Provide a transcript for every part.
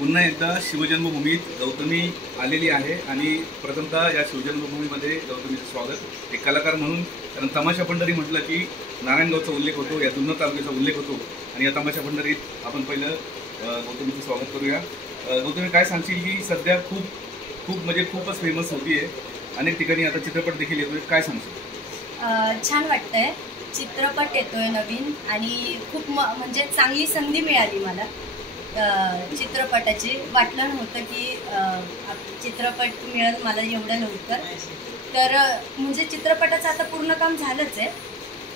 पुन्हा एकदा शिवजन्मभूमीत गौतमी आलेली आहे आणि प्रथमतः या शिवजन्मभूमीमध्ये गौतमीचं स्वागत एक कलाकार म्हणून, कारण तमाशा पंढरी म्हटलं की नारायणगावचा उल्लेख होतो, या जुन्नर तालुक्याचा उल्लेख होतो आणि या तमाशा पंढरीत आपण पहिलं गौतमीचं स्वागत करूया। गौतमी, काय सांगशील की सध्या खूपच फेमस होती आहे, अनेक ठिकाणी आता चित्रपट देखील येतोय, काय सांगशील? छान वाटतंय, चित्रपट येतोय नवीन आणि खूप म्हणजे चांगली संधी मिळाली मला चित्रपटाची। वाटलं नव्हतं की चित्रपट मिळेल मला एवढ्या लवकर, तर म्हणजे चित्रपटाचं आता पूर्ण काम झालंच आहे,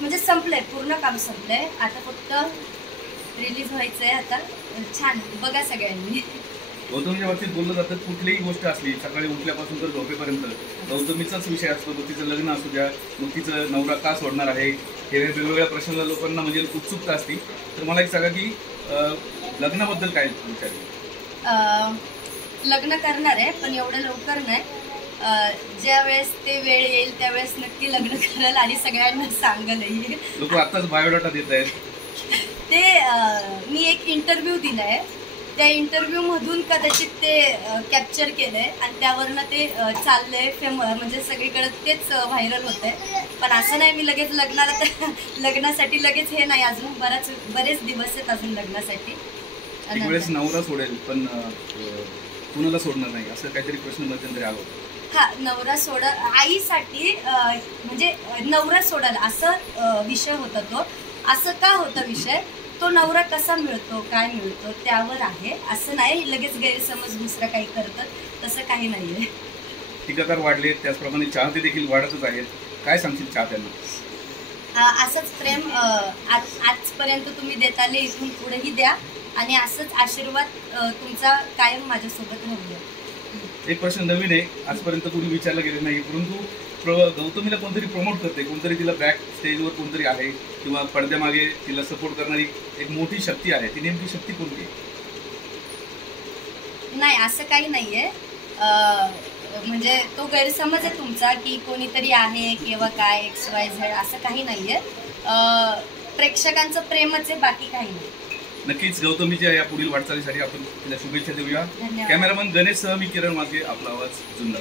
म्हणजे संपलंय, पूर्ण काम संपलंय, आता फक्त रिलीज व्हायचं आहे। आता छान बघा सगळ्यांनी। गौतमीच्या बाबतीत बोललं जातं, कुठलीही गोष्ट असली सकाळी उठल्यापासून तर झोपेपर्यंत गौतमीचाच विषय असतो। मग तिचं लग्न असू द्या, मग तिचं नवरा का सोडणार आहे, हे वेगवेगळ्या प्रश्नाला लोकांना म्हणजे उत्सुकता असते। तर मला एक सांगा की लग्नाबद्दल काय विचार? लग्न करणार आहे, पण एवढं लवकर नाही। ज्या वेळेस ते वेळ येईल त्यावेळेस नक्की लग्न करेल आणि सगळ्यांना सांगेलही। लोक आताच बायोडाटा देत आहेत। ते मी एक इंटरव्ह्यू दिलाय, त्या इंटरव्ह्यूमधून कदाचित ते कॅप्चर केलं आहे आणि त्यावरनं ते चाललं आहे म्हणजे सगळीकडे तेच व्हायरल होतं आहे। पण असं नाही मी लगेच लग्नासाठी लगेच हे नाही, अजून बरेच दिवस आहेत अजून लग्नासाठी। एक वेळेस नवरा सोडेल पण कुणाला सोडणार नाही असं काहीतरी प्रश्न मध्यंतरी आला होता। हा, नवरा आईसाठी म्हणजे नवरा सोडाल असं विषय होता तो। असं का होता विषय, तो नवरा कसा मिळतो, काय मिळतो त्यावर आहे, असं नाही लगेच गैरसमज दुसरं काही करतात, तसं काही नाही आहे। टीकाकार वाढले, त्याचप्रमाणे चाहते देखील वाढतच आहेत, काय सांगशील चाहत्यांना? असंच प्रेम आजपर्यंत तुम्ही देत आले, इथून पुढेही द्या आणि असंच आशीर्वाद तुमचा कायम माझ्यासोबत राहू द्या। एक प्रश्न नवीन आहे, आजपर्यंत कुणी विचारला गेले नाही, परंतु गौतमीला कोणतरी प्रमोट करते, कोणतरी तिला बॅक स्टेजवर कोणतरी आहे किंवा पडद्यामागे तिला सपोर्ट करणारी एक मोठी शक्ती आहे, ती नेमकी शक्ती कोणती आहे? नाही, असं काही नाही आहे, म्हणजे तो गैरसमज आहे तुमचा की कोणीतरी आहे किंवा काय XYZ, असं काही नाही आहे। प्रेक्षकांचं प्रेमच आहे, बाकी काही नाही। नक्कीच गौतमीच्या या पुढील वाटचालीसाठी आपण तिला शुभेच्छा देऊया। कॅमेरामन गणेश सह मी किरण वाघे, आपला आवाज जुन्नर।